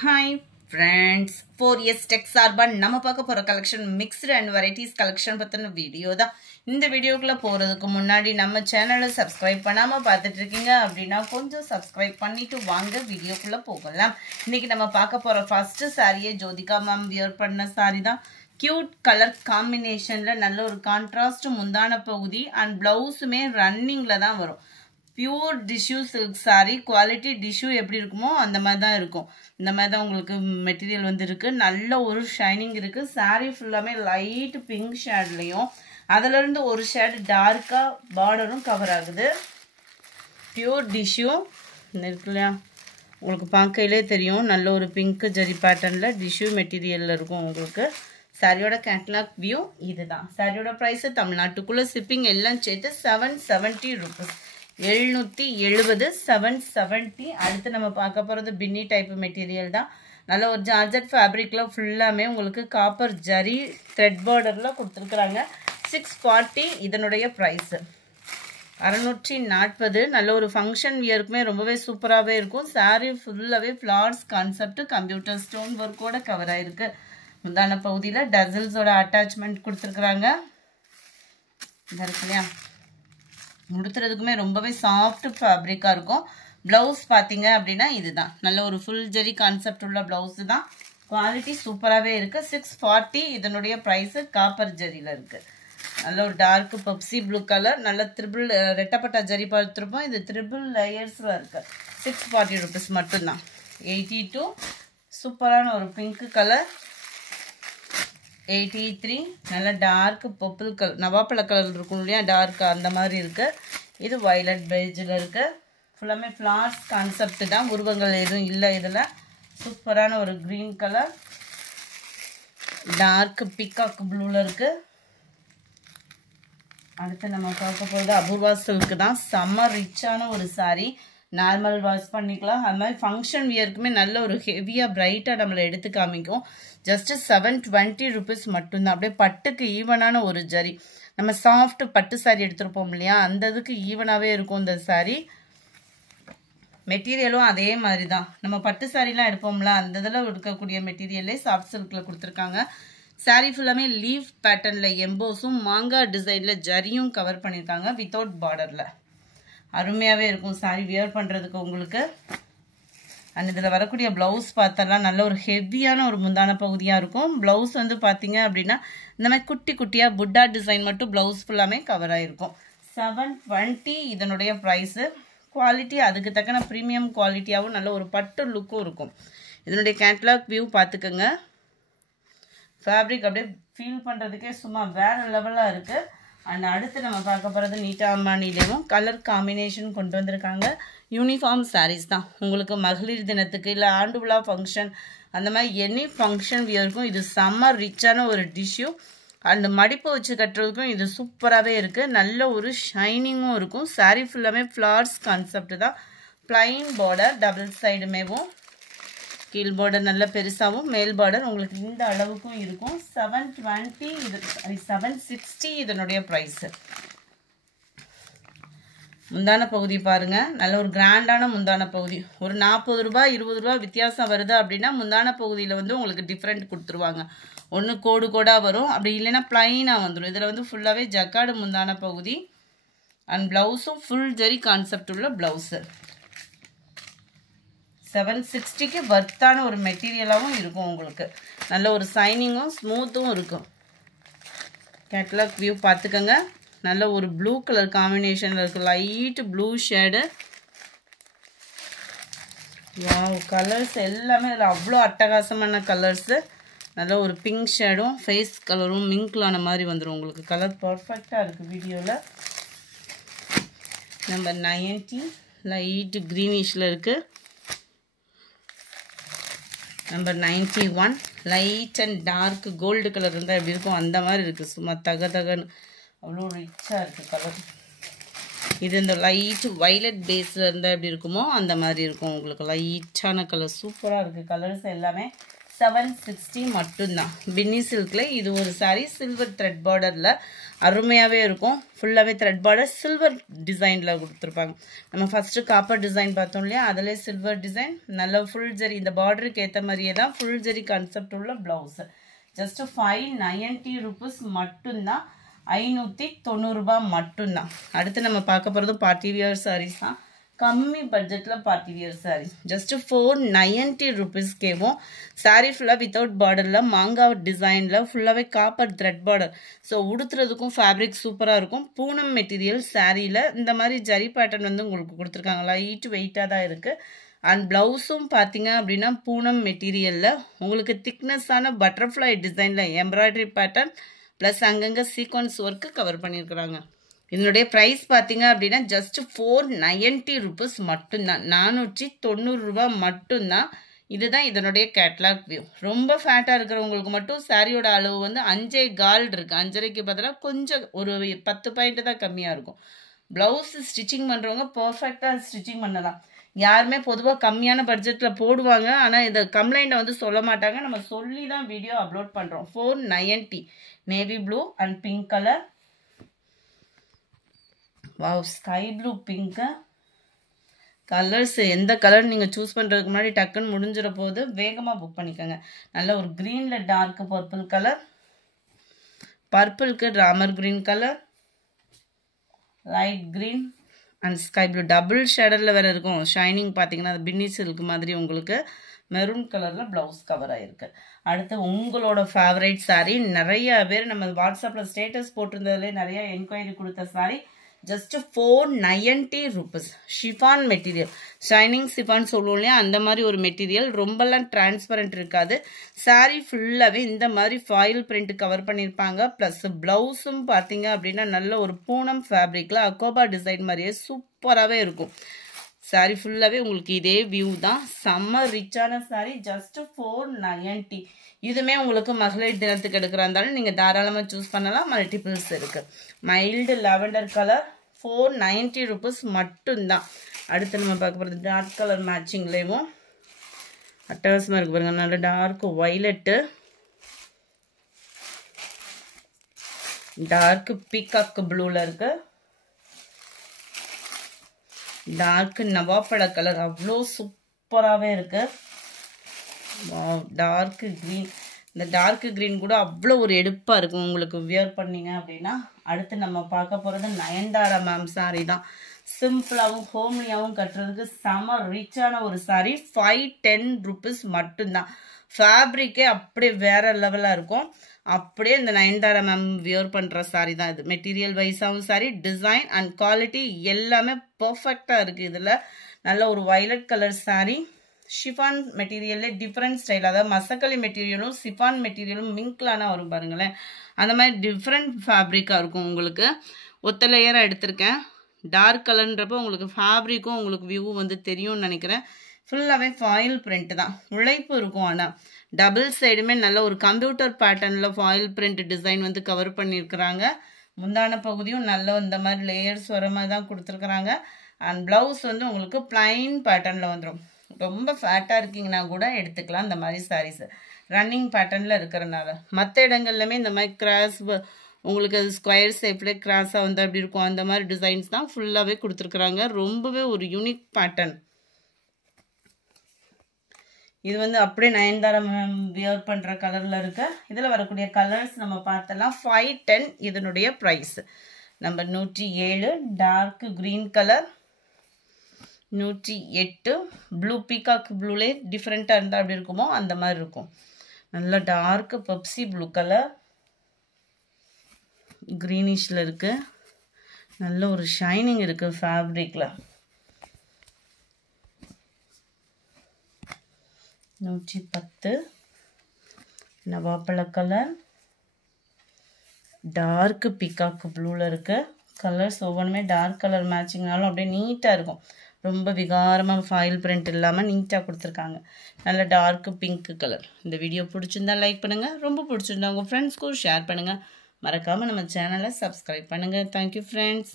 Hi friends, 4S Tech சார்பாக நம்ம பார்க்க போற collection mixed and varieties collection பத்தின வீடியோ தான். இந்த வீடியோக்குள்ள போறதுக்கு முன்னாடி நம்ம சேனலை சப்ஸ்கிரைப் பண்ணாம பார்த்துட்டு இருக்கீங்க அப்படின்னா கொஞ்சம் சப்ஸ்கிரைப் பண்ணிட்டு வாங்க வீடியோக்குள்ள போகலாம். இன்னைக்கு நம்ம பார்க்க போற ஃபர்ஸ்ட் சாரியே ஜோதிகா மேம் வியர் பண்ண சாரி தான். கியூட் கலர் காம்பினேஷன்ல நல்ல ஒரு கான்ட்ராஸ்ட் முந்தான பகுதி அண்ட் பிளவுஸுமே ரன்னிங்ல தான் வரும். Pure tissue silk sorry quality tissue எப்படி இருக்குமோ அந்த மாதிரி தான் இருக்கும். இந்த மாதிரி தான் உங்களுக்கு மெட்டீரியல் வந்து இருக்கு. நல்ல ஒரு ஷைனிங் இருக்கு. சாரி ஃபுல்லாமே லைட் பிங்க் ஷேட்லையும் அதுல இருந்து ஒரு ஷேட் டார்க்கா பார்டரும் கவர் ஆகுது. பியூர் டிஷ்யூ இருக்கு இல்லையா, உங்களுக்கு பார்க்கையிலே தெரியும். நல்ல ஒரு பிங்க் ஜரி பேட்டர்ன்ல டிஷ்யூ மெட்டீரியல்ல இருக்கும் உங்களுக்கு. சாரியோட கேட்லாக் வியூ இதுதான். சாரியோட பிரைஸ் தமிழ்நாட்டுக்குள்ள ஷிப்பிங் எல்லாம் சேர்த்து 770 rupees. 770 770. அடுத்து நம்ம பார்க்க போகிறது பின்னி டைப் மெட்டீரியல் தான். நல்ல ஒரு ஜார்ஜட் ஃபேப்ரிக்ல ஃபுல்லாமே உங்களுக்கு காப்பர் ஜரி த்ரெட் பார்டர்ல கொடுத்துருக்குறாங்க. 640 இதனுடைய ப்ரைஸ். 640. நல்ல ஒரு ஃபங்க்ஷன் வியருக்குமே ரொம்பவே சூப்பராகவே இருக்கும். சாரி ஃபுல்லாகவே ஃப்ளார்ஸ் கான்செப்ட் கம்ப்யூட்டர் ஸ்டோன் ஒர்க்கோட கவர் ஆயிருக்கு. முந்தான பகுதியில் டசல்ஸோட அட்டாச்மெண்ட் கொடுத்துருக்குறாங்க. இருக்கு இல்லையா, முடித்துறதுக்குமே ரொம்பவே சாஃப்ட் ஃபேப்ரிக்காக இருக்கும். ப்ளவுஸ் பார்த்தீங்க அப்படின்னா இதுதான். நல்ல ஒரு ஃபுல் ஜெரி கான்செப்ட் உள்ள ப்ளவுஸ் தான். குவாலிட்டி சூப்பராகவே இருக்குது. 640 இதனுடைய ப்ரைஸு காப்பர் ஜரியில் இருக்குது. நல்ல ஒரு டார்க் பப்சி ப்ளூ கலர். நல்ல த்ரிபிள் ரெட்டப்பட்ட ஜரி பார்த்துருப்போம். இது த்ரிபிள் லேயர்ஸில் இருக்குது. 640 rupees மட்டும்தான். 82. சூப்பரான ஒரு பிங்க் கலர். 83. நல்ல டார்க் பர்பிள் கலர், நவாப்பழ கலர் இருக்கும் இல்லையா, டார்க் அந்த மாதிரி இருக்கு. இது வயலட் பெய்ஜில் இருக்கு. ஃபுல்லாமே ஃப்ளார்ஸ் கான்செப்ட் தான், உருவங்கள் எதுவும் இல்லை இதில். சூப்பரான ஒரு க்ரீன் கலர், டார்க் பிகாக் ப்ளூவில் இருக்கு. அடுத்து நம்ம பார்க்க போகிறது அபூர்வா சில்க் தான். செம்ம ரிச்சான ஒரு சாரி. நார்மல் வாஷ் பண்ணிக்கலாம். அது மாதிரி ஃபங்க்ஷன் வியருக்குமே நல்ல ஒரு ஹெவியாக பிரைட்டாக நம்மளை எடுத்து காமிக்கும். ஜஸ்ட் 720 rupees மட்டும்தான். அப்படியே பட்டுக்கு ஈவனான ஒரு ஜரி. நம்ம சாஃப்ட் பட்டு சாரி எடுத்துருப்போம் இல்லையா, அந்த இதுக்கு ஈவனாகவே இருக்கும் இந்த சாரி. மெட்டீரியலும் அதே மாதிரி தான். நம்ம பட்டு சாரிலாம் எடுப்போம்ல, அந்த இதில் இருக்கக்கூடிய மெட்டீரியலே சாஃப்ட் சில்கில் கொடுத்துருக்காங்க. சாரி ஃபுல்லாமே லீஃப் பேட்டர்னில் எம்போஸும் மாங்காய் டிசைனில் ஜரியும் கவர் பண்ணியிருக்காங்க வித்தவுட் பார்டரில். அருமையாகவே இருக்கும் சாரி வியர் பண்ணுறதுக்கு உங்களுக்கு. அண்ட் இதில் வரக்கூடிய ப்ளவுஸ் பார்த்தலாம் நல்ல ஒரு ஹெவியான ஒரு முந்தான பகுதியாக இருக்கும். ப்ளவுஸ் வந்து பார்த்தீங்க அப்படின்னா இந்த மாதிரி குட்டி குட்டியாக புட்டா டிசைன் மட்டும் ப்ளவுஸ் ஃபுல்லாமே கவர் ஆகிருக்கும். 720 இதனுடைய ப்ரைஸு. குவாலிட்டி அதுக்கு தக்கன ப்ரீமியம் குவாலிட்டியாகவும் நல்ல ஒரு பட்டு லுக்கும் இருக்கும். இதனுடைய கேட்லாக் வியூ பார்த்துக்கோங்க. ஃபேப்ரிக் அப்படியே ஃபீல் பண்ணுறதுக்கே சும்மா வேறு லெவலாக இருக்குது. அண்ட் அடுத்து நம்ம பார்க்க போகிறது நீட்டா அம்மானிலேயும் கலர் காம்பினேஷன் கொண்டு வந்திருக்காங்க. யூனிஃபார்ம் சாரீஸ் தான். உங்களுக்கு மகளிர் தினத்துக்கு இல்லை ஆண்டு விழா ஃபங்க்ஷன் அந்த மாதிரி எனி ஃபங்க்ஷன் வியருக்கும் இது செம்ம ரிச்சான ஒரு டிஷ்யூ. அண்ட் மடிப்பு வச்சு கட்டுறதுக்கும் இது சூப்பராகவே இருக்குது. நல்ல ஒரு ஷைனிங்கும் இருக்கும். சாரீ ஃபுல்லாமே ஃப்ளார்ஸ் கான்செப்ட் தான். பிளைன் பார்டர் டபுள் சைடுமேவும், கீழ் பார்டர் நல்ல பெருசாகவும் மேல் பார்டர் உங்களுக்கு இந்த அளவுக்கும் இருக்கும். 720 இது 760 இதனுடைய ப்ரைஸு. முந்தான பகுதி பாருங்க, நல்ல ஒரு கிராண்டான முந்தான பகுதி. ஒரு 40 ரூபாய் 20 ரூபா வித்தியாசம் வருது அப்படின்னா முந்தான பகுதியில் வந்து உங்களுக்கு டிஃப்ரெண்ட் கொடுத்துருவாங்க. ஒன்று கோடு கோடாக வரும், அப்படி இல்லைன்னா பிளைனாக வந்துடும். இதில் வந்து ஃபுல்லாகவே ஜக்காடு முந்தான பகுதி. அண்ட் ப்ளவுஸும் ஃபுல் ஜெரி கான்செப்ட் உள்ள ப்ளவுஸு. 760க்கு வர்த்தான ஒரு மெட்டீரியலாகவும் இருக்கும் உங்களுக்கு. நல்ல ஒரு சைனிங்கும் ஸ்மூத்தும் இருக்கும். கேட்லாக் வியூ பார்த்துக்கோங்க. நல்ல ஒரு ப்ளூ கலர் காம்பினேஷனில் இருக்குது. Light blue shade. Wow, colours எல்லாமே அதில் அவ்வளோ அட்டகாசமான கலர்ஸு. நல்ல ஒரு பிங்க் ஷேடும் ஃபேஸ் கலரும் மிங்க்லான மாதிரி வந்துடும் உங்களுக்கு. கலர் பர்ஃபெக்டாக இருக்குது வீடியோவில். நம்பர் 90 லைட் க்ரீனிஷில் இருக்குது. Number 91 light and dark gold colour இருந்தால் எப்படி இருக்கும் அந்த மாதிரி இருக்குது. சும்மா தக தகன்னு அவ்வளோ ரிச்சாக இருக்குது கலர். இது இந்த லைட் வைலட் பேஸில் இருந்தால் எப்படி இருக்குமோ அந்த மாதிரி இருக்கும் உங்களுக்கு. லைட்டான கலர் சூப்பராக இருக்குது. கலர்ஸ் எல்லாமே 760 மட்டும்தான். பின்னி சில்கில் இது ஒரு சாரீ சில்வர் த்ரெட் பார்டரில் அருமையாகவே இருக்கும். ஃபுல்லாகவே த்ரெட் பார்டர் சில்வர் டிசைனில் கொடுத்துருப்பாங்க. நம்ம ஃபஸ்ட்டு காப்பர் டிசைன் பார்த்தோம் இல்லையா, அதிலே சில்வர் டிசைன் நல்ல ஃபுல் ஜரி. இந்த பார்டருக்கு ஏற்ற மாதிரியே தான் ஃபுல் ஜரி கான்செப்ட் உள்ள ப்ளவுஸு. ஜஸ்ட்டு 590 rupees மட்டும்தான், 590 ரூபாய் மட்டும்தான். அடுத்து நம்ம பார்க்க போகிறது பார்ட்டி வியர் சாரீஸ் தான். கம்மி பட்ஜெட்டில் பார்ட்டி வியர் சாரீஸ் ஜஸ்ட்டு 490 rupeesக்கேவும். சாரீ ஃபுல்லாக வித்தவுட் பார்டரில் மாங்காய் டிசைனில் ஃபுல்லாகவே காப்பர் த்ரெட் பார்டர். ஸோ உடுத்துறதுக்கும் ஃபேப்ரிக் சூப்பராக இருக்கும். பூனம் மெட்டீரியல் சாரியில் இந்த மாதிரி ஜரி பேட்டர்ன் வந்து உங்களுக்கு கொடுத்துருக்காங்க. லைட் வெயிட்டாக தான் இருக்குது. அண்ட் ப்ளவுஸும் பார்த்தீங்க அப்படின்னா பூனம் மெட்டீரியலில் உங்களுக்கு திக்னஸான பட்டர்ஃப்ளை டிசைனில் எம்ப்ராய்டரி பேட்டர்ன் ப்ளஸ் அங்கங்கே சீக்வன்ஸ் ஒர்க்கு கவர் பண்ணியிருக்கிறாங்க. இதனுடைய ப்ரைஸ் பார்த்தீங்க அப்படின்னா ஜஸ்ட் 490 rupees மட்டும்தான், 490 ரூபாய் மட்டும்தான். இதுதான் இதனுடைய கேட்லாக் வியூ. ரொம்ப ஃபேட்டாக இருக்கிறவங்களுக்கு மட்டும் சாரியோட அளவு வந்து 5.25 இருக்குது. 5.5க்கு பதிலாக கொஞ்சம் ஒரு 10 பாயிண்ட் தான் கம்மியாக இருக்கும். ப்ளவுஸ் ஸ்டிச்சிங் பண்ணுறவங்க பர்ஃபெக்டாக ஸ்டிச்சிங் பண்ணலாம். யாருமே பொதுவாக கம்மியான பட்ஜெட்டில் போடுவாங்க, ஆனால் இந்த கம்ப்ளைண்ட்டை வந்து சொல்ல மாட்டாங்க. நம்ம சொல்லி தான் வீடியோ அப்லோட் பண்ணுறோம். 490 navy blue and pink colour. Wow, sky blue pink colours. எந்த கலர் நீங்கள் சூஸ் பண்ணுறதுக்கு முன்னாடி டக்குன்னு முடிஞ்சிட போது வேகமாக புக் பண்ணிக்கோங்க. நல்ல ஒரு க்ரீனில் டார்க் பர்பிள் கலர், பர்பிளுக்கு Ramar green colour, light green and sky blue double ஷேடரில் வேறு இருக்கும். ஷைனிங் பார்த்தீங்கன்னா அது பின்னி சில்க் மாதிரி உங்களுக்கு மெரூன் கலரில் ப்ளவுஸ் கவர் ஆகிருக்கு. அடுத்து உங்களோட ஃபேவரேட் சாரீ. நிறைய பேர் நம்ம வாட்ஸ்அப்பில் ஸ்டேட்டஸ் போட்டிருந்ததுலேயே நிறைய என்கொயரி கொடுத்த sari. Just 490 rupees. Chiffon material, shining chiffon சொல்லுவோம் இல்லையா, அந்த மாதிரி ஒரு மெட்டீரியல். ரொம்பலாம் டிரான்ஸ்பரண்ட் இருக்காது. சாரீ ஃபுல்லாகவே இந்த மாதிரி ஃபாயில் பிரிண்ட் கவர் பண்ணியிருப்பாங்க. ப்ளஸ் ப்ளவுஸும் பார்த்தீங்க அப்படின்னா நல்ல ஒரு பூனம் ஃபேப்ரிக்கில் அக்கோபா டிசைன் மாதிரியே சூப்பராகவே இருக்கும். சாரீ ஃபுல்லாகவே உங்களுக்கு இதே வியூ தான். செம்ம ரிச்சான சாரீ. ஜஸ்ட் 490. இதுவுமே உங்களுக்கு மகளிர் தினத்துக்கு எடுக்கிறா இருந்தாலும் நீங்கள் தாராளமாக சூஸ் பண்ணலாம். மல்டிபிள்ஸ் இருக்குது. மைல்டு லாவெண்டர் கலர் 490 rupees மட்டும்தான். அடுத்து நம்ம பார்க்க போகிறது டார்க் கலர் மேட்சிங்லேயும் அட்டகாசமாக இருக்குது பாருங்க. நல்ல டார்க் வைலட்டு, டார்க் பீகாக் ப்ளூவில் இருக்குது, டார்க் நவாப்பழ கலர் அவ்வளோ சூப்பராகவே இருக்குது. டார்க் க்ரீன், இந்த டார்க் க்ரீன் கூட அவ்வளோ ஒரு எடுப்பாக இருக்கும் உங்களுக்கு வியர் பண்ணிங்க அப்படின்னா. அடுத்து நம்ம பார்க்க போகிறது நயன்தாரா மேம் சாரீ தான். சிம்பிளாகவும் ஹோம்லியாகவும் கட்டுறதுக்கு செம ரிச்சான ஒரு சாரீ. 510 rupees மட்டும்தான். ஃபேப்ரிக்கே அப்படியே வேறு லெவலாக இருக்கும். அப்படியே இந்த நயன்தாரா மேம் வியர் பண்ணுற சாரீ தான் இது. மெட்டீரியல் வைஸாகவும் சாரீ, டிசைன் அண்ட் குவாலிட்டி எல்லாமே பர்ஃபெக்டாக இருக்குது. இதில் நல்ல ஒரு வைலட் கலர் சாரீ. ஷிஃபான் மெட்டீரியல்லே டிஃப்ரெண்ட் ஸ்டைல், அதாவது மசக்களி மெட்டீரியலும் சிஃபான் மெட்டீரியலும் மிங்க்லானா வரும் பாருங்களேன். அந்த மாதிரி டிஃப்ரெண்ட் ஃபேப்ரிக்காக இருக்கும் உங்களுக்கு. ஒத்த லேயராக எடுத்திருக்கேன். டார்க் கலர்ன்றப்போ உங்களுக்கு ஃபேப்ரிக்கும் உங்களுக்கு வியூ வந்து தெரியும்னு நினைக்கிறேன். ஃபுல்லாகவே ஃபாயில் பிரிண்ட் தான், உழைப்பு இருக்கும். ஆனால் டபுள் சைடுமே நல்ல ஒரு கம்ப்யூட்டர் பேட்டர்னில் ஃபாயில் பிரிண்ட் டிசைன் வந்து கவர் பண்ணியிருக்கிறாங்க. முந்தான பகுதியும் நல்ல இந்த மாதிரி லேயர்ஸ் வர மாதிரி தான் கொடுத்துருக்குறாங்க. அண்ட் ப்ளவுஸ் வந்து உங்களுக்கு பிளைன் பேட்டர்னில் வந்துடும். ரொம்ப ஃபேட்டாக இருக்கீங்கன்னா கூட எடுத்துக்கலாம் இந்த மாதிரி சாரீஸு. ரன்னிங் பேட்டர்னில் இருக்கிறனால மற்ற இடங்கள்லையுமே இந்த மாதிரி கிராஸ் உங்களுக்கு ஸ்கொயர் ஷேப்பில் கிராஸாக வந்து அப்படி இருக்கும். அந்த மாதிரி டிசைன்ஸ் தான் ஃபுல்லாகவே கொடுத்துருக்குறாங்க. ரொம்பவே ஒரு யூனிக் பேட்டர்ன். இது வந்து அப்படியே நயன்தாரா மேம் வியர் பண்ணுற கலரில் இருக்குது. இதில் வரக்கூடிய கலர்ஸ் நம்ம பார்த்தலாம். 510 இதனுடைய price. Number 107 dark green colour, 108 blue peacock ப்ளூலே டிஃப்ரெண்ட்டாக இருந்தால் அப்படி இருக்குமோ அந்த மாதிரி இருக்கும். நல்ல டார்க் பெப்சி ப்ளூ கலர், க்ரீனிஷில் இருக்குது. நல்ல ஒரு ஷைனிங் இருக்குது ஃபேப்ரிக்கில். 110 நவாப்பழ கலர், டார்க் பீகாக் ப்ளூவில் இருக்குது. கலர்ஸ் ஒவ்வொன்றுமே டார்க் கலர் மேட்சிங்னாலும் அப்படியே நீட்டாக இருக்கும். ரொம்ப விகாரமாக ஃபாயில் பிரிண்ட் இல்லாமல் நீட்டாக கொடுத்துருக்காங்க. நல்ல டார்க் பிங்க் கலர். இந்த வீடியோ பிடிச்சிருந்தா லைக் பண்ணுங்கள். ரொம்ப பிடிச்சிருந்தா உங்கள் ஃப்ரெண்ட்ஸ்க்கும் ஷேர் பண்ணுங்கள். மறக்காமல் நம்ம சேனலை சப்ஸ்கிரைப் பண்ணுங்கள். Thank you friends.